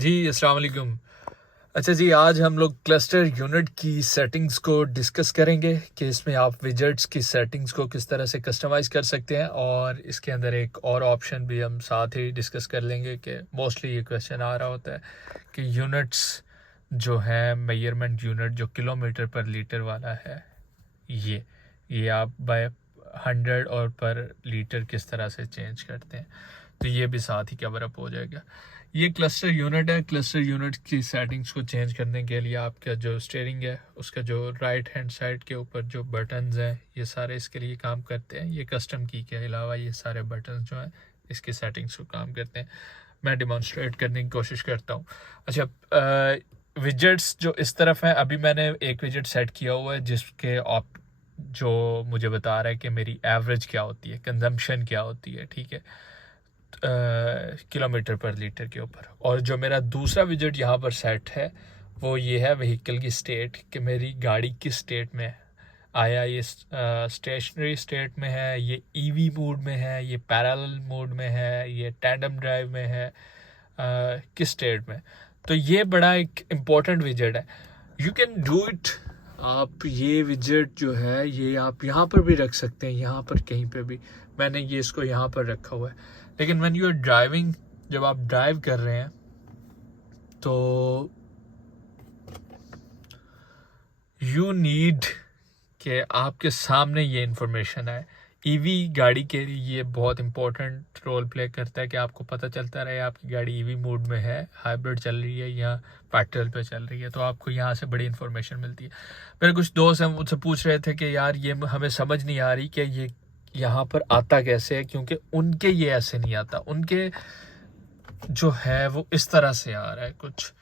जी अस्सलाम वालेकुम। अच्छा जी, आज हम लोग क्लस्टर यूनिट की सेटिंग्स को डिस्कस करेंगे कि इसमें आप विजेट्स की सेटिंग्स को किस तरह से कस्टमाइज़ कर सकते हैं, और इसके अंदर एक और ऑप्शन भी हम साथ ही डिस्कस कर लेंगे कि मोस्टली ये क्वेश्चन आ रहा होता है कि यूनिट्स जो है मेजरमेंट यूनिट जो किलोमीटर पर लीटर वाला है, ये आप बाय 100 और पर लीटर किस तरह से चेंज करते हैं, तो ये भी साथ ही कवर अप हो जाएगा। ये क्लस्टर यूनिट है। क्लस्टर यूनिट की सेटिंग्स को चेंज करने के लिए आपका जो स्टीयरिंग है उसका जो राइट हैंड साइड के ऊपर जो बटन्स हैं ये सारे इसके लिए काम करते हैं। ये कस्टम की के अलावा ये सारे बटन्स जो हैं इसकी सेटिंग्स को काम करते हैं। मैं डिमॉन्स्ट्रेट करने की कोशिश करता हूँ। अच्छा, विजेट्स जो इस तरफ हैं, अभी मैंने एक विजेट सेट किया हुआ है जिसके आप जो मुझे बता रहा है कि मेरी एवरेज क्या होती है, कंजम्पशन क्या होती है, ठीक है, किलोमीटर पर लीटर के ऊपर। और जो मेरा दूसरा विजेट यहाँ पर सेट है वो ये है व्हीकल की स्टेट, कि मेरी गाड़ी किस स्टेट में है। आया ये स्टेशनरी स्टेट में है, ये ईवी मोड में है, ये पैरेलल मोड में है, ये टैंडम ड्राइव में है, किस स्टेट में। तो ये बड़ा एक इम्पोर्टेंट विजेट है। You can do it. आप ये विजेट जो है ये आप यहाँ पर भी रख सकते हैं, यहाँ पर कहीं पे भी। मैंने ये इसको यहाँ पर रखा हुआ है, लेकिन व्हेन यू आर ड्राइविंग, जब आप ड्राइव कर रहे हैं तो यू नीड कि आपके सामने ये इंफॉर्मेशन आए। ईवी गाड़ी के लिए ये बहुत इंपॉर्टेंट रोल प्ले करता है कि आपको पता चलता रहे आपकी गाड़ी ईवी मोड में है, हाइब्रिड चल रही है या पेट्रोल पे चल रही है, तो आपको यहाँ से बड़ी इंफॉर्मेशन मिलती है। मेरे कुछ दोस्त हैं मुझसे पूछ रहे थे कि यार ये हमें समझ नहीं आ रही कि ये यहाँ पर आता कैसे है, क्योंकि उनके ये ऐसे नहीं आता। उनके जो है वो इस तरह से आ रहा है कुछ,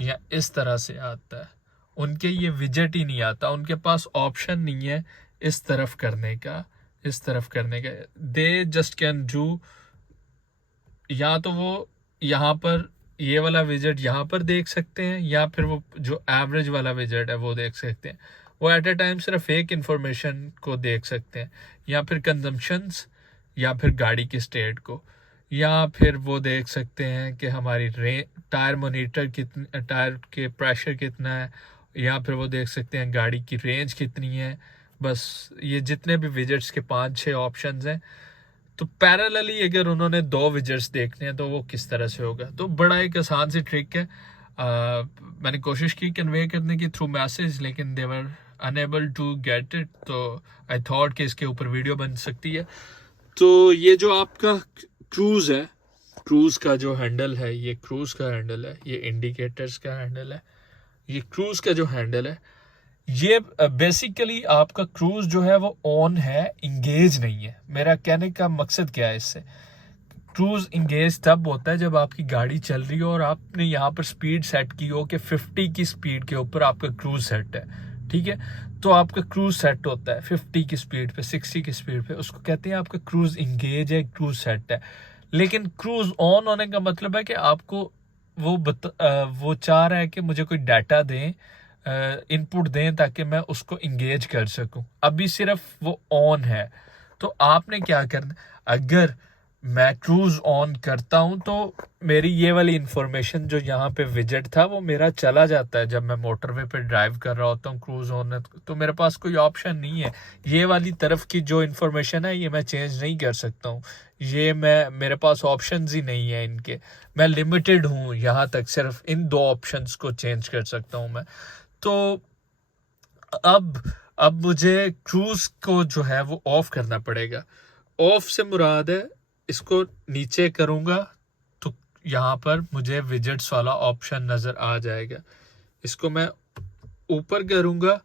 या इस तरह से आता है। उनके ये विजेट ही नहीं आता, उनके पास ऑप्शन नहीं है इस तरफ करने का, इस तरफ करने का। दे जस्ट कैन डू, या तो वो यहाँ पर ये वाला विजेट यहाँ पर देख सकते हैं, या फिर वो जो एवरेज वाला विजेट है वो देख सकते हैं। वो एट ए टाइम सिर्फ एक इंफॉर्मेशन को देख सकते हैं, या फिर कंजम्पशंस, या फिर गाड़ी की स्टेट को, या फिर वो देख सकते हैं कि हमारी टायर मोनीटर कितने, टायर के प्रेशर कितना है, या फिर वो देख सकते हैं गाड़ी की रेंज कितनी है। बस ये जितने भी विजेट्स के 5-6 ऑप्शंस हैं। तो पैरेलली अगर उन्होंने 2 विजेट्स देखने हैं तो वो किस तरह से होगा। तो बड़ा एक आसान सी ट्रिक है। मैंने कोशिश की कन्वे करने की थ्रू मैसेज, लेकिन दे वर अनएबल टू गेट इट, तो आई थॉट कि इसके ऊपर वीडियो बन सकती है। तो ये जो आपका क्रूज़ है, क्रूज़ का जो हैंडल है, ये क्रूज़ का हैंडल है, ये इंडिकेटर्स का हैंडल है, ये क्रूज़ का जो हैंडल है, ये बेसिकली आपका क्रूज़ जो है वो ऑन है, इंगेज नहीं है। मेरा कहने का मकसद क्या है इससे, क्रूज़ इंगेज तब होता है जब आपकी गाड़ी चल रही हो और आपने यहाँ पर स्पीड सेट की हो कि 50 की स्पीड के ऊपर आपका क्रूज़ सेट है, ठीक है। तो आपका क्रूज़ सेट होता है 50 की स्पीड पे, 60 की स्पीड पे, उसको कहते हैं आपका क्रूज़ इंगेज है, क्रूज़ सेट है। लेकिन क्रूज़ ऑन होने का मतलब है कि आपको वो चाह रहा है कि मुझे कोई डाटा दें, इनपुट दें, ताकि मैं उसको इंगेज कर सकूं। अभी सिर्फ वो ऑन है। तो आपने क्या करना, अगर मैं क्रूज ऑन करता हूं तो मेरी ये वाली इंफॉर्मेशन जो यहाँ पे विजेट था वो मेरा चला जाता है। जब मैं मोटरवे पे ड्राइव कर रहा होता हूँ क्रूज ऑन, तो मेरे पास कोई ऑप्शन नहीं है। ये वाली तरफ की जो इंफॉर्मेशन है ये मैं चेंज नहीं कर सकता हूँ। ये मेरे पास ऑप्शंस ही नहीं है इनके। मैं लिमिटेड हूँ यहाँ तक, सिर्फ इन 2 ऑप्शंस को चेंज कर सकता हूँ मैं। तो अब मुझे क्रूज को जो है वो ऑफ करना पड़ेगा। ऑफ से मुराद है, इसको नीचे करूंगा तो यहाँ पर मुझे विजेट्स वाला ऑप्शन नज़र आ जाएगा। इसको मैं ऊपर करूंगा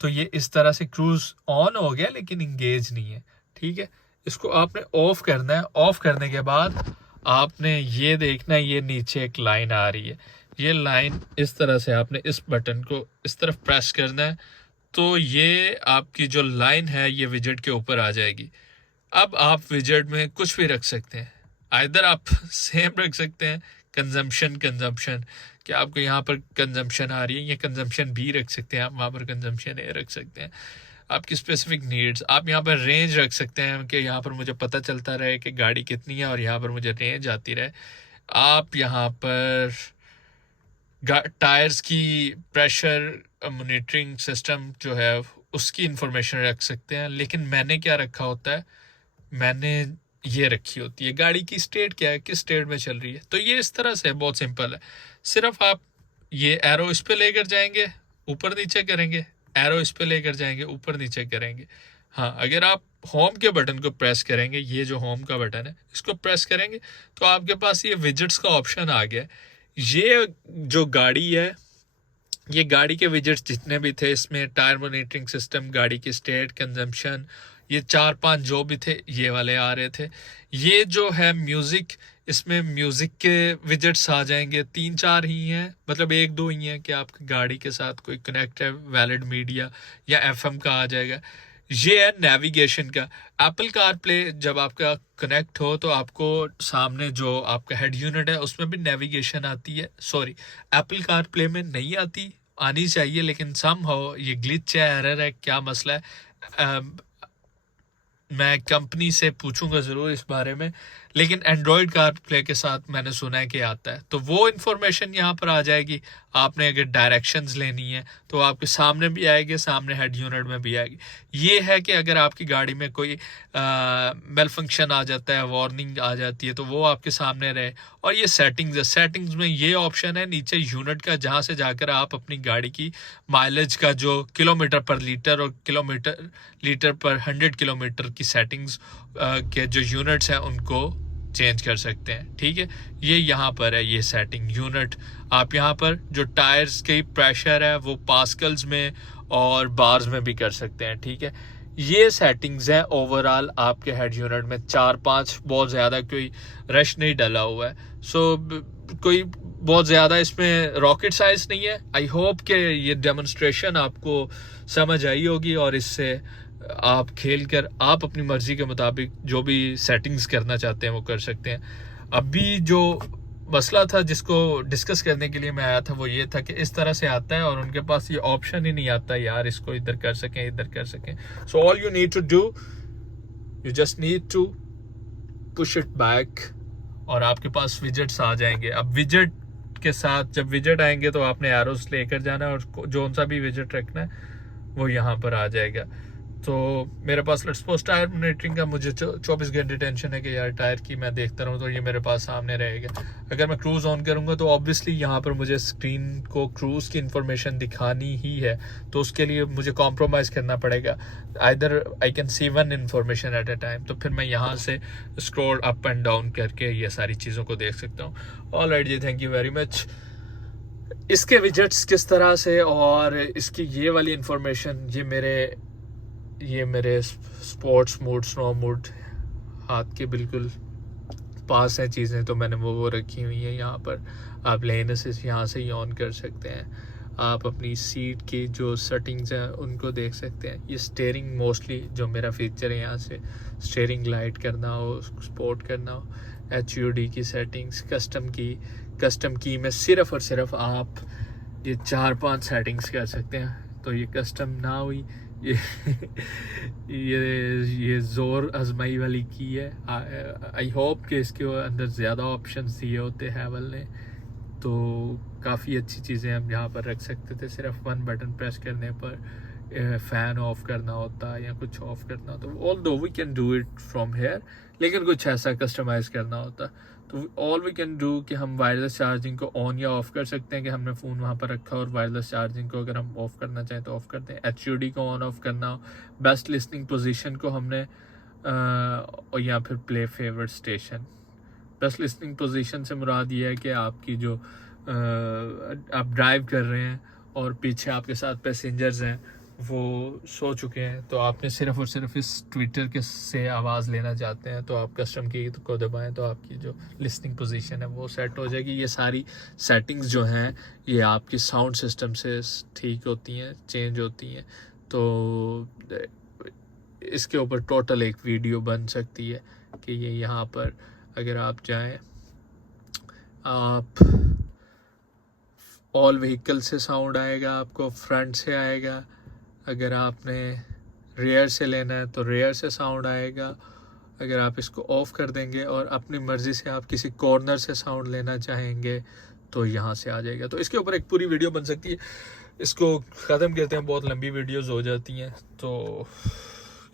तो ये इस तरह से क्रूज ऑन हो गया लेकिन इंगेज नहीं है, ठीक है। इसको आपने ऑफ करना है। ऑफ करने के बाद आपने ये देखना है, ये नीचे एक लाइन आ रही है। ये लाइन इस तरह से आपने इस बटन को इस तरफ प्रेस करना है, तो ये आपकी जो लाइन है ये विजेट के ऊपर आ जाएगी। अब आप विजेट में कुछ भी रख सकते हैं। आइदर आप सेम रख सकते हैं, कंजम्पशन कि आपको यहाँ पर कंजम्पशन आ रही है, ये कंजम्पशन भी रख सकते हैं आप, वहाँ पर कंजम्पशन ए रख सकते हैं। आपकी स्पेसिफिक नीड्स, आप यहाँ पर रेंज रख सकते हैं कि यहाँ पर मुझे पता चलता रहे कि गाड़ी कितनी है और यहाँ पर मुझे रेंज आती रहे। आप यहाँ पर टायर्स की प्रेशर मॉनिटरिंग सिस्टम जो है उसकी इंफॉर्मेशन रख सकते हैं। लेकिन मैंने क्या रखा होता है, मैंने ये रखी होती है गाड़ी की स्टेट क्या है, किस स्टेट में चल रही है। तो ये इस तरह से बहुत सिंपल है, सिर्फ आप ये एरो इस पे लेकर जाएंगे, ऊपर नीचे करेंगे, एरो इस पे लेकर जाएंगे, ऊपर नीचे करेंगे। हाँ, अगर आप होम के बटन को प्रेस करेंगे, ये जो होम का बटन है इसको प्रेस करेंगे तो आपके पास ये विजेट्स का ऑप्शन आ गया। ये जो गाड़ी है, ये गाड़ी के विजेट्स जितने भी थे इसमें, टायर मॉनिटरिंग सिस्टम, गाड़ी की स्टेट, कंजम्पशन, ये 4-5 जो भी थे ये वाले आ रहे थे। ये जो है म्यूज़िक, इसमें म्यूज़िक के विजेट्स आ जाएंगे, 3-4 ही हैं, मतलब 1-2 ही हैं कि आपकी गाड़ी के साथ कोई कनेक्ट है, वैलिड मीडिया या एफएम का आ जाएगा। ये है नेविगेशन का। एप्पल कार प्ले जब आपका कनेक्ट हो तो आपको सामने जो आपका हेड यूनिट है उसमें भी नेविगेशन आती है। सॉरी, एप्पल कार प्ले में नहीं आती, आनी चाहिए, लेकिन समहाउ ये ग्लिच है, एरर है, क्या मसला है, मैं कंपनी से पूछूंगा ज़रूर इस बारे में। लेकिन एंड्रॉयड कार प्ले के साथ मैंने सुना है कि आता है, तो वो इन्फॉर्मेशन यहाँ पर आ जाएगी। आपने अगर डायरेक्शंस लेनी है तो आपके सामने भी आएगी, सामने हेड यूनिट में भी आएगी। ये है कि अगर आपकी गाड़ी में कोई मेल फंक्शन आ जाता है, वार्निंग आ जाती है, तो वो आपके सामने रहे। और ये सेटिंग्स है, सेटिंग्स में ये ऑप्शन है नीचे यूनिट का, जहाँ से जाकर आप अपनी गाड़ी की माइलेज का जो किलोमीटर पर लीटर और किलोमीटर लीटर पर 100 किलोमीटर की सेटिंग्स के जो यूनिट्स हैं उनको चेंज कर सकते हैं। ठीक है, ये यहाँ पर है, ये सेटिंग यूनिट। आप यहाँ पर जो टायर्स की प्रेशर है वो पास्कल्स में और बार्स में भी कर सकते हैं। ठीक है, ये सेटिंग्स हैं ओवरऑल आपके हेड यूनिट में, 4-5, बहुत ज़्यादा कोई रश नहीं डला हुआ है। कोई बहुत ज़्यादा इसमें रॉकेट साइंस नहीं है। आई होप कि ये डेमोन्स्ट्रेशन आपको समझ आई होगी और इससे आप खेल कर आप अपनी मर्जी के मुताबिक जो भी सेटिंग्स करना चाहते हैं वो कर सकते हैं। अभी जो मसला था जिसको डिस्कस करने के लिए मैं आया था वो ये था कि इस तरह से आता है और उनके पास ये ऑप्शन ही नहीं आता यार, इसको इधर कर सकें, इधर कर सकें। So all you need to do, you just need to push it back और आपके पास विजेट्स आ जाएंगे। अब विजेट के साथ जब विजेट आएंगे तो आपने एरोस लेकर जाना है और जो सा भी विजेट रखना है वो यहाँ पर आ जाएगा। तो मेरे पास लेट्स सपोज टायर मॉनिटरिंग का मुझे 24 घंटे टेंशन है कि यार टायर की मैं देखता रहूँ, तो ये मेरे पास सामने रहेगा। अगर मैं क्रूज़ ऑन करूँगा तो ऑब्वियसली यहाँ पर मुझे स्क्रीन को क्रूज़ की इंफॉर्मेशन दिखानी ही है, तो उसके लिए मुझे कॉम्प्रोमाइज़ करना पड़ेगा। Either I can see one information at a time, तो फिर मैं यहाँ से स्क्रॉल अप एंड डाउन करके ये सारी चीज़ों को देख सकता हूँ। ऑलराइट जी, थैंक यू वेरी मच। इसके विजेट्स किस तरह से और इसकी ये वाली इंफॉर्मेशन, ये मेरे स्पोर्ट्स मोड, स्नो मोड हाथ के बिल्कुल पास हैं चीज़ें, तो मैंने वो रखी हुई है यहाँ पर। आप लेन असिस्ट यहाँ से ही ऑन कर सकते हैं। आप अपनी सीट की जो सेटिंग्स हैं उनको देख सकते हैं। ये स्टीयरिंग मोस्टली जो मेरा फीचर है, यहाँ से स्टीयरिंग लाइट करना हो, स्पोर्ट करना हो, HUD की सेटिंग्स, कस्टम की में सिर्फ़ और सिर्फ आप ये 4-5 सेटिंग्स कर सकते हैं। तो ये कस्टम ना हुई, ये ये ज़ोर आजमाई वाली की है। आई होप कि इसके अंदर ज़्यादा ऑप्शंस दिए होते हैवल ने, तो काफ़ी अच्छी चीज़ें हम यहाँ पर रख सकते थे। सिर्फ 1 बटन प्रेस करने पर फ़ैन ऑफ करना होता या कुछ ऑफ करना होता, although we can do it from here, लेकिन कुछ ऐसा कस्टमाइज़ करना होता। तो ऑल वी कैन डू कि हम वायरलेस चार्जिंग को ऑन या ऑफ़ कर सकते हैं कि हमने फ़ोन वहाँ पर रखा और वायरलेस चार्जिंग को अगर हम ऑफ़ करना चाहें तो ऑफ़ करते हैं। HUD को ऑन ऑफ़ करना हो, बेस्ट लिसनिंग पोजीशन को हमने और या फिर play favourite station. Best listening position से मुराद ये है कि आपकी जो आप ड्राइव कर रहे हैं और पीछे आपके साथ पैसेंजर्स हैं वो सो चुके हैं, तो आपने सिर्फ और सिर्फ इस ट्विटर के से आवाज़ लेना चाहते हैं, तो आप कस्टम की को दबाएं तो आपकी जो लिसनिंग पोजीशन है वो सेट हो जाएगी। ये सारी सेटिंग्स जो हैं ये आपकी साउंड सिस्टम से ठीक होती हैं, चेंज होती हैं। तो इसके ऊपर टोटल एक वीडियो बन सकती है कि ये यहाँ पर अगर आप जाएं, आप ऑल व्हीकल से साउंड आएगा, आपको फ्रंट से आएगा, अगर आपने रेयर से लेना है तो रेयर से साउंड आएगा। अगर आप इसको ऑफ़ कर देंगे और अपनी मर्ज़ी से आप किसी कॉर्नर से साउंड लेना चाहेंगे तो यहाँ से आ जाएगा। तो इसके ऊपर एक पूरी वीडियो बन सकती है, इसको ख़त्म करते हैं, बहुत लंबी वीडियोस हो जाती हैं। तो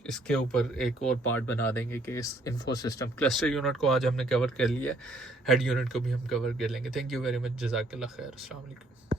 इसके ऊपर एक और पार्ट बना देंगे कि इस इन्फो सिस्टम क्लस्टर यूनिट को आज हमने कवर कर लिया, हेड यूनिट को भी हम कवर कर लेंगे। थैंक यू वेरी मच, जज़ाकल्लाह खैर, अस्सलाम वालेकुम।